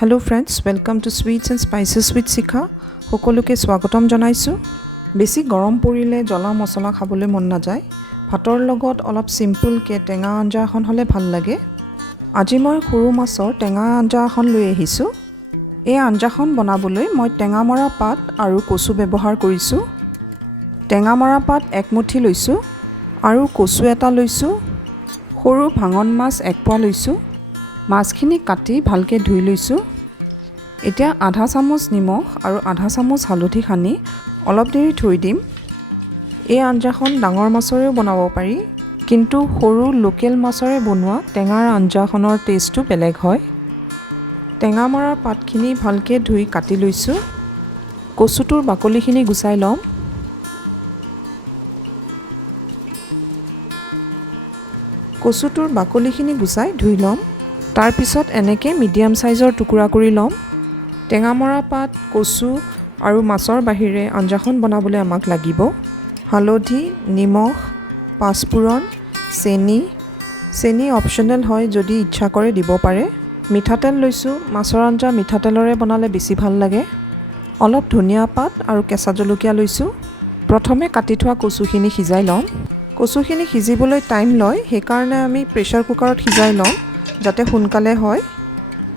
Hello friends, welcome to Sweets and Spices with Sikha. সকলোকে স্বাগতম জনাইছো। বেছি গৰম পৰিলে জ্বলা মছলা খাবলৈ মন নাযায়। ভাতৰ লগত অলপ সিম্পল কে টেঙা আঞ্জা এখন হলে ভাল লাগে। আজি মই সৰু মাছৰ টেঙা আঞ্জা এখন লৈ আহিছো। এই আঞ্জাখন বনাবলৈ মই টেঙামৰা পাত আৰু কচু ব্যৱহাৰ কৰিছো। টেঙামৰা পাত এক মুঠি লৈছো আৰু কচু এটা লৈছো। সৰু ভাঙন মাছ এক পোৱা লৈছো। মাছখিনি কাটি ভালকে ধুই লৈছো। এতিয়া আধা চামুচ নিমখ আৰু আধা চামুচ হালধি খানি অলপ দেৰি থৈ দিম। এই আঞ্জাখন ডাঙৰ মাছৰেও বনাব পাৰি, কিন্তু সৰু লোকেল মাছৰে বনোৱা টেঙাৰ আঞ্জাখনৰ টেষ্টটো বেলেগ হয়। টেঙামৰাৰ পাতখিনি ভালকে ধুই কাটি লৈছো। কচুটোৰ বাকলিখিনি গুচাই লম। কচুটোৰ বাকলিখিনি গুচাই ধুই লম। তাৰ পিছত এনেকৈ মিডিয়াম সাইজৰ টুকুৰা কৰি লম। টেঙামৰা পাত, কচু আৰু মাছৰ বাহিৰে আঞ্জাখন বনাবলৈ আমাক লাগিব হালধি, নিমখ, পাঁচফোৰণ, চেনি অপচনেল হয়, যদি ইচ্ছা কৰে দিব পাৰে। মিঠাতেল লৈছোঁ। মাছৰ আঞ্জা মিঠাতেলৰে বনালে বেছি ভাল লাগে। অলপ ধনিয়া পাত আৰু কেঁচা জলকীয়া লৈছোঁ। প্ৰথমে কাটি থোৱা কচুখিনি সিজাই ল'ম। কচুখিনি সিজিবলৈ টাইম লয়, সেইকাৰণে আমি প্ৰেছাৰ কুকাৰত সিজাই ল'ম যাতে সোনকালে হয়।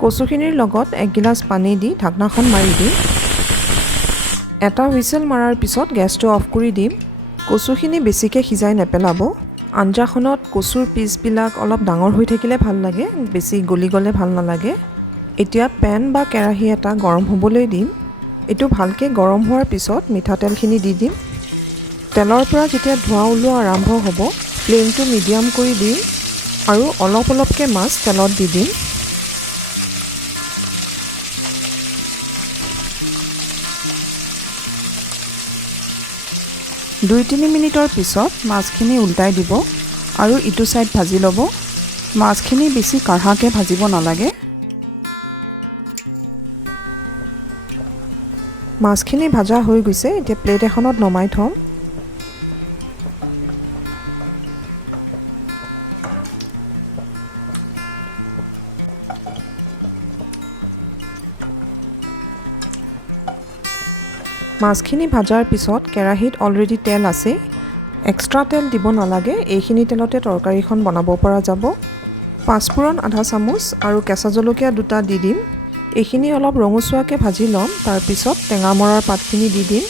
কচুখিনিৰ লগত এক গিলাচ পানী দি ঢাকনাখন মাৰি দিম। এটা হুইচেল মাৰাৰ পিছত গেছটো অফ কৰি দিম। কচুখিনি বেছিকৈ সিজাই নেপেলাব। আঞ্জাখনত কচুৰ পিচবিলাক অলপ ডাঙৰ হৈ থাকিলে ভাল লাগে, বেছি গলি গ'লে ভাল নালাগে। এতিয়া পেন বা কেৰাহী এটা গৰম হ'বলৈ দিম। এইটো ভালকৈ গৰম হোৱাৰ পিছত মিঠাতেলখিনি দি দিম। তেলৰ পৰা যেতিয়া ধোঁৱা ওলোৱা আৰম্ভ হ'ব, ফ্লেমটো মিডিয়াম কৰি দিম আৰু অলপ অলপকৈ মাছ তেলত দি দিম। দুই তিনি মিনিটৰ পিছত মাছখিনি উল্টাই দিব আৰু ইটো সাইড ভাজি ল'ব। মাছখিনি বেছি কাঢ়াকৈ ভাজিব নালাগে। মাছখিনি ভাজা হৈ গৈছে। এতিয়া প্লেট এখনত নমাই থ'ম। মাছখিনি ভাজাৰ পিছত কেৰাহীত অলৰেডি তেল আছে। এক্সট্ৰা তেল দিব নালাগে, এইখিনি তেলতে তৰকাৰীখন বনাব পৰা যাব। পাঁচফোৰণ আধা চামুচ আৰু কেঁচা জলকীয়া দুটা দি দিম। এইখিনি অলপ ৰঙচুৱাকৈ ভাজি ল'ম। তাৰপিছত টেঙামৰাৰ পাতখিনি দি দিম।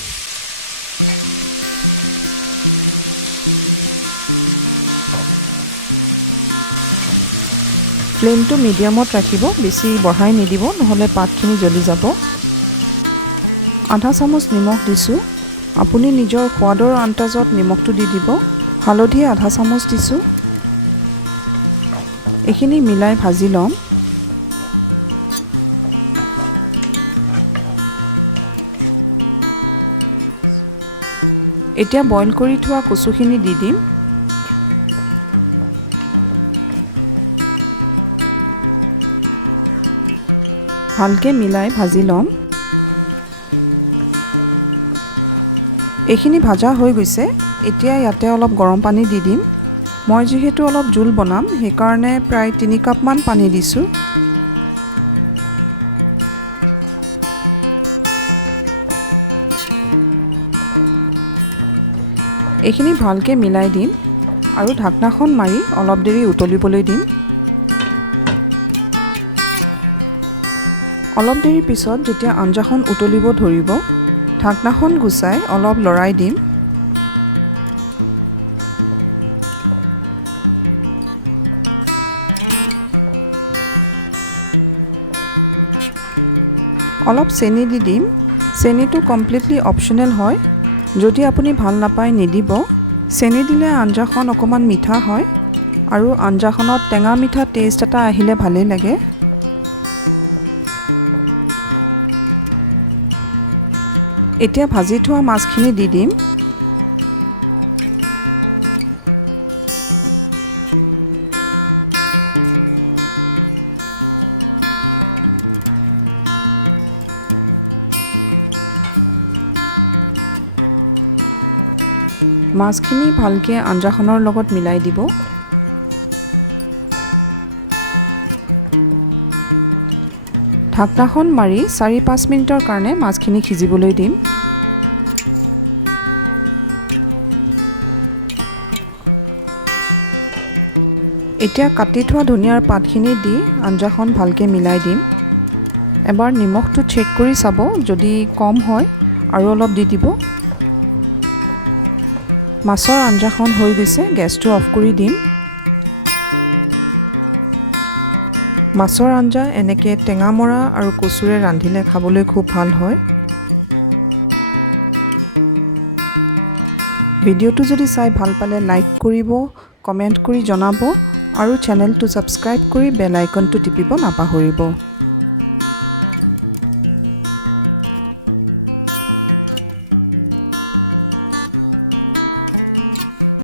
ফ্লেমটো মিডিয়ামত ৰাখিব, বেছি বঢ়াই নিদিব, নহ'লে পাতখিনি জ্বলি যাব। আধা চামুচ নিমখ দিছোঁ। আপুনি নিজৰ সোৱাদৰ আন্দাজত নিমখটো দি দিব। হালধি আধা চামুচ দিছোঁ। এইখিনি মিলাই ভাজি ল'ম। এতিয়া বইল কৰি থোৱা কচুখিনি দি দিম। ভালকৈ মিলাই ভাজি ল'ম। এইখিনি ভাজা হৈ গৈছে। এতিয়া ইয়াতে অলপ গৰম পানী দি দিম। মই যিহেতু অলপ জোল বনাম, সেইকাৰণে প্ৰায় 3 কাপমান পানী দিছোঁ। এইখিনি ভালকৈ মিলাই দিম আৰু ঢাকনাখন মাৰি অলপ দেৰি উতলিবলৈ দিম। অলপ দেৰিৰ পিছত যেতিয়া আঞ্জাখন উতলিব ধৰিব, ঢাকনাখন গুচাই অলপ লৰাই দিম। অলপ চেনি দি দিম। চেনিটো কমপ্লিটলি অপচনেল হয়, যদি আপুনি ভাল নাপায় নিদিব। চেনি দিলে আঞ্জাখন অকণমান মিঠা হয় আৰু আঞ্জাখনত টেঙা মিঠা টেষ্ট এটা আহিলে ভালেই লাগে। এতিয়া ভাজি থোৱা মাছখিনি দি দিম। মাছখিনি ভালকৈ আঞ্জাখনৰ লগত মিলাই দিব। ঢাকনাখন মাৰি 4-5 মিনিটৰ কাৰণে মাছখিনি সিজিবলৈ দিম। এতিয়া কাটি থোৱা ধনিয়াৰ পাতখিনি দি আঞ্জাখন ভালকৈ মিলাই দিম। এবাৰ নিমখটো চেক কৰি চাব, যদি কম হয় আৰু অলপ দি দিব। মাছৰ আঞ্জাখন হৈ গৈছে, গেছটো অফ কৰি দিম। মাছৰ আঞ্জা এনেকৈ টেঙামৰা আৰু কচুৰে ৰান্ধিলে খাবলৈ খুব ভাল হয়। ভিডিঅ'টো যদি চাই ভাল পালে লাইক কৰিব, কমেণ্ট কৰি জনাব আৰু চেনেলটো ছাবস্ক্ৰাইব কৰি বেল আইকনটো টিপিব নাপাহৰিব।